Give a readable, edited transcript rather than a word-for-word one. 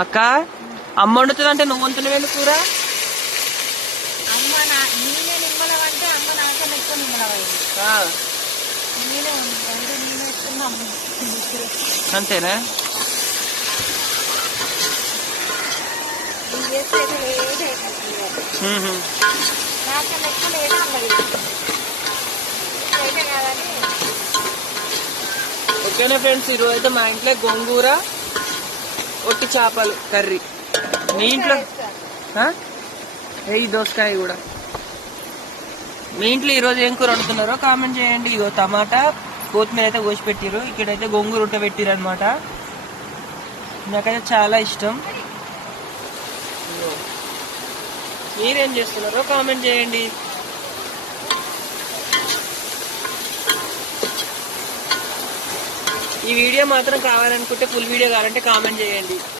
అక్క అమ్మ వండుతుంది అంటే నువ్వు వండుతున్నావేంటి కూర? అమ్మ నేనే నిమ్మలం అంటే అమ్మ నాకన్నా ఎక్కువ నిమ్మలమైంది. నేనే వండుతుంది, నేనే వేసుకున్నా అమ్మ. అంతేనా? నాకన్నా ఎక్కువ లేదా అమ్మ అయితే కాదని. ఓకేనా ఫ్రెండ్స్, ఈరోజు అయితే మా ఇంట్లో గోంగూర ఒట్టి చేపలు కర్రీ. మీ ఇంట్లో ఈ దోసకాయ కూడా. మీ ఇంట్లో ఈరోజు ఏం కూర వండుతున్నారో కామెంట్ చేయండి. ఇగో టమాటా కొత్తిమీర అయితే కోసి పెట్టిరు, ఇక్కడైతే గోంగూర ఉట్ట పెట్టిరు అనమాట. నాకైతే చాలా ఇష్టం. మీరేం చేస్తున్నారో కామెంట్ చేయండి. ఈ వీడియో మాత్రం కావాలనుకుంటే, ఫుల్ వీడియో కావాలంటే కామెంట్ చేయండి.